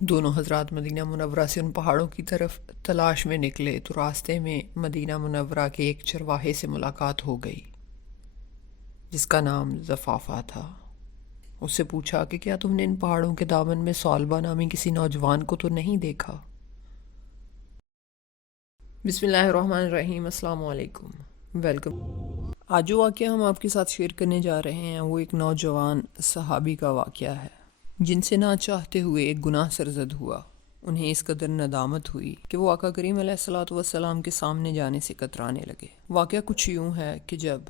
دونوں حضرات مدینہ منورہ سے ان پہاڑوں کی طرف تلاش میں نکلے تو راستے میں مدینہ منورہ کے ایک چرواہے سے ملاقات ہو گئی جس کا نام زفافہ تھا۔ اس سے پوچھا کہ کیا تم نے ان پہاڑوں کے دامن میں صالبہ نامی کسی نوجوان کو تو نہیں دیکھا؟ بسم اللہ الرحمن الرحیم۔ السلام علیکم، ویلکم۔ آج جو واقعہ ہم آپ کے ساتھ شیئر کرنے جا رہے ہیں وہ ایک نوجوان صحابی کا واقعہ ہے جن سے نہ چاہتے ہوئے ایک گناہ سرزد ہوا۔ انہیں اس قدر ندامت ہوئی کہ وہ آقا کریم علیہ الصلوۃ والسلام کے سامنے جانے سے کترانے لگے۔ واقعہ کچھ یوں ہے کہ جب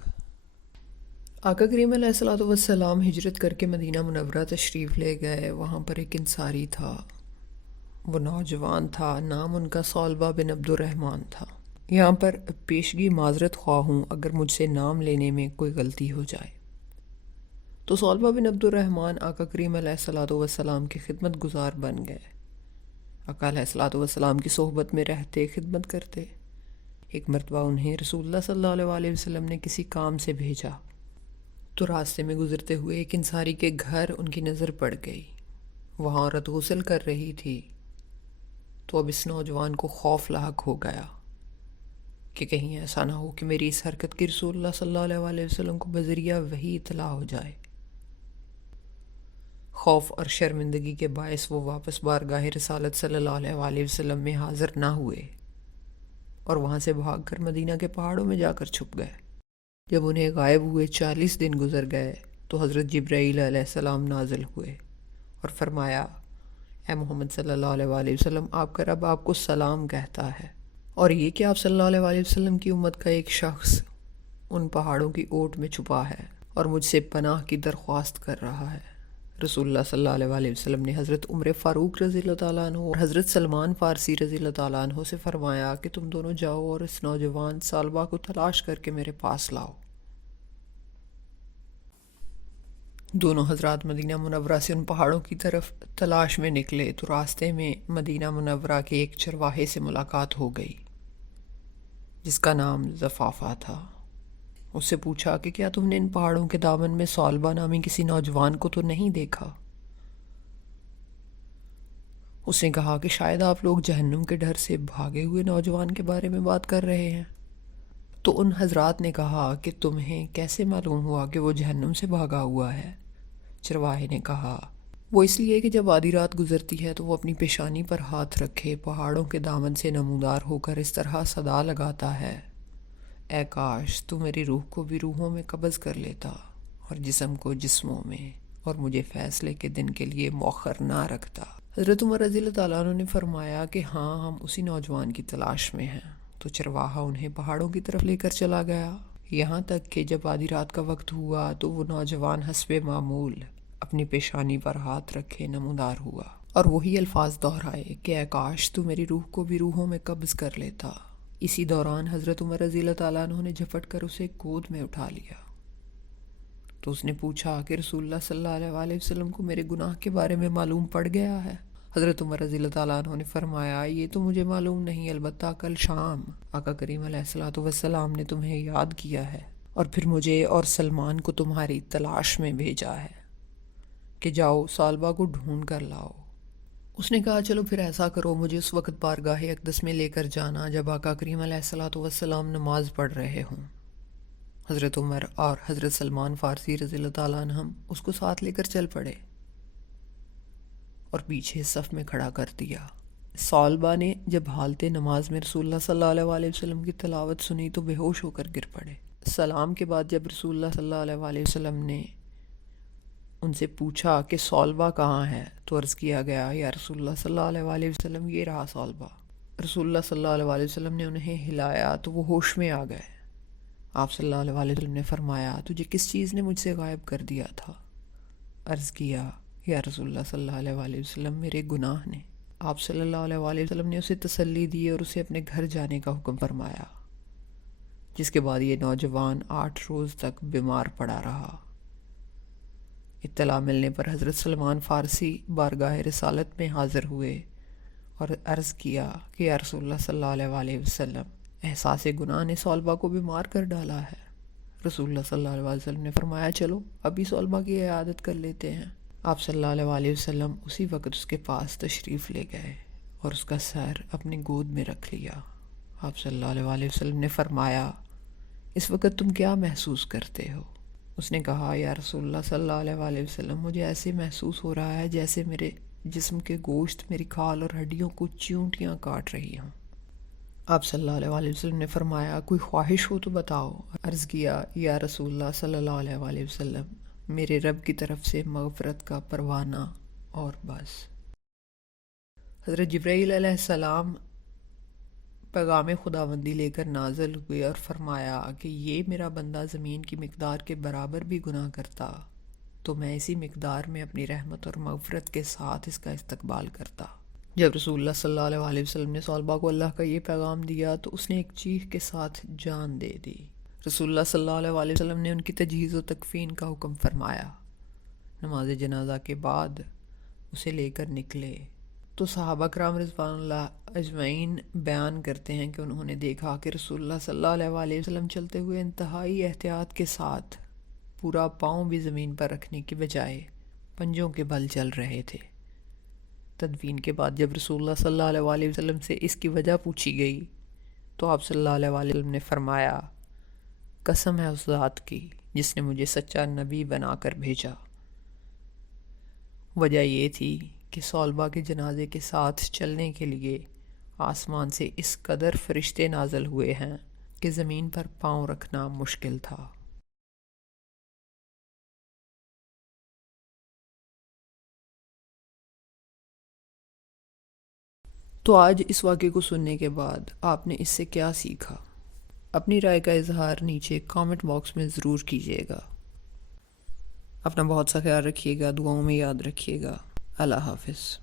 آقا کریم علیہ الصلوۃ والسلام ہجرت کر کے مدینہ منورہ تشریف لے گئے، وہاں پر ایک انصاری تھا، وہ نوجوان تھا، نام ان کا صالبہ بن عبد الرحمن تھا۔ یہاں پر پیشگی معذرت خواہ ہوں اگر مجھ سے نام لینے میں کوئی غلطی ہو جائے۔ تو صالبہ بن عبد الرحمن آقا کریم علیہ الصلوۃ والسلام کے خدمت گزار بن گئے، آقا علیہ الصلوۃ والسلام کی صحبت میں رہتے، خدمت کرتے۔ ایک مرتبہ انہیں رسول اللہ صلی اللہ علیہ وسلم نے کسی کام سے بھیجا تو راستے میں گزرتے ہوئے ایک انصاری کے گھر ان کی نظر پڑ گئی۔ وہاں عورت غسل کر رہی تھی تو اب اس نوجوان کو خوف لاحق ہو گیا کہ کہیں ایسا نہ ہو کہ میری اس حرکت کی رسول اللہ صلی اللہ علیہ وسلم کو بذریعہ وحی اطلاع ہو جائے۔ خوف اور شرمندگی کے باعث وہ واپس بارگاہ رسالت صلی اللہ علیہ وسلم میں حاضر نہ ہوئے اور وہاں سے بھاگ کر مدینہ کے پہاڑوں میں جا کر چھپ گئے۔ جب انہیں غائب ہوئے 40 دن گزر گئے تو حضرت جبرائیل علیہ السلام نازل ہوئے اور فرمایا، اے محمد صلی اللہ علیہ وسلم، آپ کا رب آپ کو سلام کہتا ہے، اور یہ کہ آپ صلی اللہ علیہ وسلم کی امت کا ایک شخص ان پہاڑوں کی اوٹ میں چھپا ہے اور مجھ سے پناہ کی درخواست کر رہا ہے۔ رسول اللہ صلی اللہ علیہ وسلم نے حضرت عمر فاروق رضی اللہ تعالیٰ عنہ اور حضرت سلمان فارسی رضی اللہ تعالیٰ عنہ سے فرمایا کہ تم دونوں جاؤ اور اس نوجوان صالبہ کو تلاش کر کے میرے پاس لاؤ۔ دونوں حضرات مدینہ منورہ سے ان پہاڑوں کی طرف تلاش میں نکلے تو راستے میں مدینہ منورہ کے ایک چرواہے سے ملاقات ہو گئی جس کا نام زفافہ تھا۔ اس سے پوچھا کہ کیا تم نے ان پہاڑوں کے دامن میں صالبہ نامی کسی نوجوان کو تو نہیں دیکھا؟ اس نے کہا کہ شاید آپ لوگ جہنم کے ڈر سے بھاگے ہوئے نوجوان کے بارے میں بات کر رہے ہیں۔ تو ان حضرات نے کہا کہ تمہیں کیسے معلوم ہوا کہ وہ جہنم سے بھاگا ہوا ہے؟ چرواہے نے کہا، وہ اس لیے کہ جب آدھی رات گزرتی ہے تو وہ اپنی پیشانی پر ہاتھ رکھے پہاڑوں کے دامن سے نمودار ہو کر اس طرح صدا لگاتا ہے، اے کاش تو میری روح کو بھی روحوں میں قبض کر لیتا اور جسم کو جسموں میں، اور مجھے فیصلے کے دن کے لیے مؤخر نہ رکھتا۔ حضرت عمر رضی اللہ تعالیٰ عنہ نے فرمایا کہ ہاں، ہم اسی نوجوان کی تلاش میں ہیں۔ تو چرواہا انہیں پہاڑوں کی طرف لے کر چلا گیا، یہاں تک کہ جب آدھی رات کا وقت ہوا تو وہ نوجوان حسب معمول اپنی پیشانی پر ہاتھ رکھے نمودار ہوا اور وہی الفاظ دہرائے کہ اے کاش تو میری روح کو بھی روحوں میں قبض کر لیتا۔ اسی دوران حضرت عمر رضی اللہ تعالیٰ عنہ نے جھپٹ کر اسے گود میں اٹھا لیا۔ تو اس نے پوچھا کہ رسول اللہ صلی اللہ علیہ وسلم کو میرے گناہ کے بارے میں معلوم پڑ گیا ہے؟ حضرت عمر رضی اللہ تعالیٰ عنہ نے فرمایا، یہ تو مجھے معلوم نہیں، البتہ کل شام آقا کریم علیہ الصلوۃ والسلام نے تمہیں یاد کیا ہے اور پھر مجھے اور سلمان کو تمہاری تلاش میں بھیجا ہے کہ جاؤ صالبہ کو ڈھونڈ کر لاؤ۔ اس نے کہا، چلو پھر ایسا کرو، مجھے اس وقت بارگاہ اقدس میں لے کر جانا جب آقا کریم علیہ الصلوۃ والسلام نماز پڑھ رہے ہوں۔ حضرت عمر اور حضرت سلمان فارسی رضی اللہ تعالیٰ عنہ اس کو ساتھ لے کر چل پڑے اور پیچھے صف میں کھڑا کر دیا۔ صالبہ نے جب حالت نماز میں رسول اللہ صلی اللہ علیہ وسلم کی تلاوت سنی تو بے ہوش ہو کر گر پڑے۔ سلام کے بعد جب رسول اللہ صلی اللہ علیہ وسلم نے ان سے پوچھا کہ صالبہ کہاں ہے تو عرض کیا گیا، یا رسول اللہ صلی اللہ علیہ وسلم، یہ رہا صالبہ۔ رسول اللہ صلی اللہ علیہ وسلم نے انہیں ہلایا تو وہ ہوش میں آ گئے۔ آپ صلی اللہ علیہ وسلم نے فرمایا، تجھے کس چیز نے مجھ سے غائب کر دیا تھا؟ عرض کیا، یا رسول اللہ صلی اللہ علیہ وسلم، میرے گناہ نے۔ آپ صلی اللہ علیہ وسلم نے اسے تسلی دی اور اسے اپنے گھر جانے کا حکم فرمایا، جس کے بعد یہ نوجوان 8 روز تک بیمار پڑا رہا۔ اطلاع ملنے پر حضرت سلمان فارسی بارگاہ رسالت میں حاضر ہوئے اور عرض کیا کہ یا رسول اللہ صلی اللہ علیہ وسلم، احساس گناہ نے صالبہ کو بیمار کر ڈالا ہے۔ رسول اللہ صلی اللہ علیہ وسلم نے فرمایا، چلو ابھی صالبہ کی عیادت کر لیتے ہیں۔ آپ صلی اللہ علیہ وسلم اسی وقت اس کے پاس تشریف لے گئے اور اس کا سر اپنی گود میں رکھ لیا۔ آپ صلی اللہ علیہ وسلم نے فرمایا، اس وقت تم کیا محسوس کرتے ہو؟ اس نے کہا، یا رسول اللہ صلی اللہ علیہ وسلم، مجھے ایسے محسوس ہو رہا ہے جیسے میرے جسم کے گوشت میری کھال اور ہڈیوں کو چیونٹیاں کاٹ رہی ہوں۔ آپ صلی اللہ علیہ وسلم نے فرمایا، کوئی خواہش ہو تو بتاؤ۔ عرض کیا، یا رسول اللہ صلی اللہ علیہ وسلم، میرے رب کی طرف سے مغفرت کا پروانہ اور بس۔ حضرت جبرائیل علیہ السلام پیغام خداوندی لے کر نازل ہوئے اور فرمایا کہ یہ میرا بندہ زمین کی مقدار کے برابر بھی گناہ کرتا تو میں اسی مقدار میں اپنی رحمت اور مغفرت کے ساتھ اس کا استقبال کرتا۔ جب رسول اللہ صلی اللہ علیہ وسلم نے صلبہ کو اللہ کا یہ پیغام دیا تو اس نے ایک چیخ کے ساتھ جان دے دی۔ رسول اللہ صلی اللہ علیہ وسلم نے ان کی تجہیز و تکفین کا حکم فرمایا۔ نماز جنازہ کے بعد اسے لے کر نکلے تو صحابہ کرام رضوان اللہ اجمعین بیان کرتے ہیں کہ انہوں نے دیکھا کہ رسول اللہ صلی اللہ علیہ وسلم چلتے ہوئے انتہائی احتیاط کے ساتھ پورا پاؤں بھی زمین پر رکھنے کی بجائے پنجوں کے بل چل رہے تھے۔ تدفین کے بعد جب رسول اللہ صلی اللہ علیہ وسلم سے اس کی وجہ پوچھی گئی تو آپ صلی اللہ علیہ وسلم نے فرمایا، قسم ہے اس ذات کی جس نے مجھے سچا نبی بنا کر بھیجا۔ وجہ یہ تھی کہ صلبہ کے جنازے کے ساتھ چلنے کے لیے آسمان سے اس قدر فرشتے نازل ہوئے ہیں کہ زمین پر پاؤں رکھنا مشکل تھا۔ تو آج اس واقعے کو سننے کے بعد آپ نے اس سے کیا سیکھا؟ اپنی رائے کا اظہار نیچے کامنٹ باکس میں ضرور کیجیے گا۔ اپنا بہت سا خیال رکھیے گا، دعاؤں میں یاد رکھیے گا۔ اللہ حافظ۔